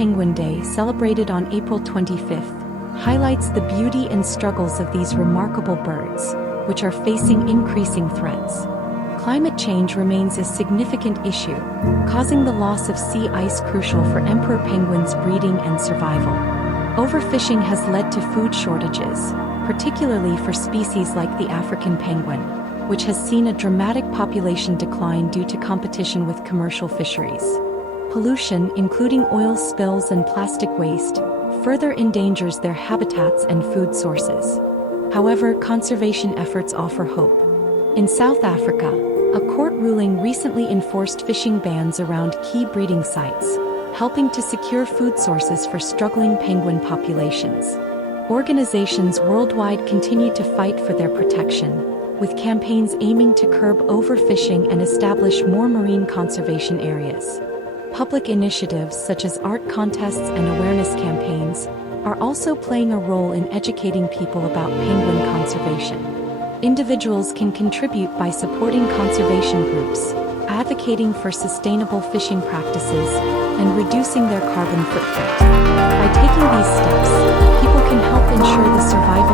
Penguin Day, celebrated on April 25th, highlights the beauty and struggles of these remarkable birds, which are facing increasing threats. Climate change remains a significant issue, causing the loss of sea ice crucial for emperor penguins' breeding and survival. Overfishing has led to food shortages, particularly for species like the African penguin, which has seen a dramatic population decline due to competition with commercial fisheries. Pollution, including oil spills and plastic waste, further endangers their habitats and food sources. However, conservation efforts offer hope. In South Africa, a court ruling recently enforced fishing bans around key breeding sites, helping to secure food sources for struggling penguin populations. Organizations worldwide continue to fight for their protection, with campaigns aiming to curb overfishing and establish more marine conservation areas. Public initiatives such as art contests and awareness campaigns are also playing a role in educating people about penguin conservation. Individuals can contribute by supporting conservation groups, advocating for sustainable fishing practices, and reducing their carbon footprint. By taking these steps, people can help ensure the survival